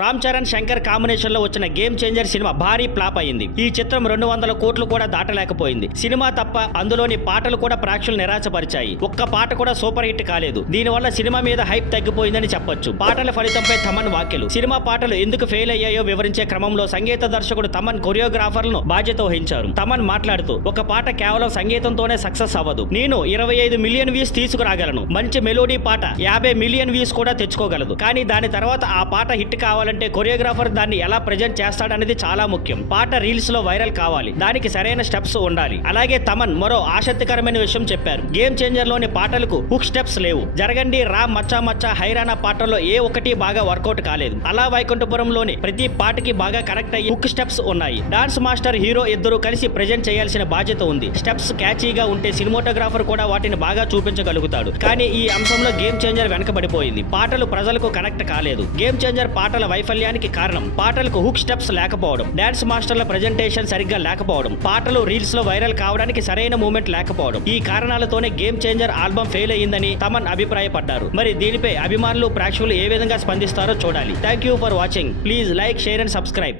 Ram Charan Shankar combination లో వచ్చిన game changer cinema భారీ ఫ్లాప్ అయింది. ఈ చిత్రం 200 కోట్లు కూడా దాటలేకపోయింది. సినిమా తప్ప అందులోని పాటలు కూడా ప్రేక్షకులు నిరాశపరిచాయి. ఒక్క పాట కూడా సూపర్ హిట్ కాలేదు. దీనివల్ల సినిమా మీద హైప్ తగ్గిపోయిందని చెప్పొచ్చు. పాటల ఫలితంపై తమన్ వ్యాఖ్యలు. సినిమా పాటలు ఎందుకు ఫెయిల్ అయ్యాయో వివరించే క్రమంలో సంగీత దర్శకుడు తమన్ కొరియోగ్రాఫర్లను బాధ్యత వహించారు. తమన్ మాట్లాడుతూ, ఒక పాట కేవలం సంగీతంతోనే సక్సెస్ అవ్వదు. నేను 25 మిలియన్ వ్యూస్ తీసుకురాగలను. మంచి మెలోడీ పాట 50 మిలియన్ వ్యూస్ కూడా తెచ్చుకోగలదు. కానీ దాని తర్వాత ఆ పాట హిట్ కావాలంటే కొరియోగ్రాఫర్ దాన్ని ఎలా ప్రెజెంట్ చేస్తాడనేది చాలా ముఖ్యం. పాట రీల్స్ లో వైరల్ కావాలి. దానికి సరైన స్టెప్స్ ఉండాలి. అలాగే తమన్ మరో ఆసక్తికరమైన విషయం చెప్పారు. గేమ్ చేంజర్ లోని పాటలకు హుక్ స్టెప్స్ లేవు. జరగండి, రా, మచ్చా మచ్చా, హైరానా పాటల్లో ఏ ఒక్కటి బాగా వర్కౌట్ కాలేదు. అలా వైకుంఠపురంలోని ప్రతి పాటకి బాగా కనెక్ట్ అయ్యి హుక్ స్టెప్స్ ఉన్నాయి. డాన్స్ మాస్టర్, హీరో ఇద్దరు కలిసి ప్రెజెంట్ చేయాల్సిన బాధ్యత ఉంది. స్టెప్స్ క్యాచీగా ఉంటే సినిమాటోగ్రాఫర్ కూడా వాటిని బాగా చూపించగలుగుతాడు. కానీ ఈ అంశంలో గేమ్ చేంజర్ వెనకబడిపోయింది. పాటలు ప్రజలకు కనెక్ట్ కాలేదు. గేమ్ చేంజర్ పాటల వైఫల్యానికి కారణం పాటలకు హుక్ స్టెప్స్ లేకపోవడం, డాన్స్ మాస్టర్ల ప్రెజెంటేషన్ సరిగ్గా లేకపోవడం, పాటలు రీల్స్ లో వైరల్ కావడానికి సరైన మూమెంట్ లేకపోవడం. ఈ కారణాలతోనే గేమ్ చేంజర్ ఆల్బమ్ ఫెయిల్ అయ్యిందని తమన్ అభిప్రాయపడ్డారు. మరి దీనిపై అభిమానులు, ప్రేక్షకులు ఏ విధంగా స్పందిస్తారో చూడాలి. Thank you for watching. Please like, share and subscribe.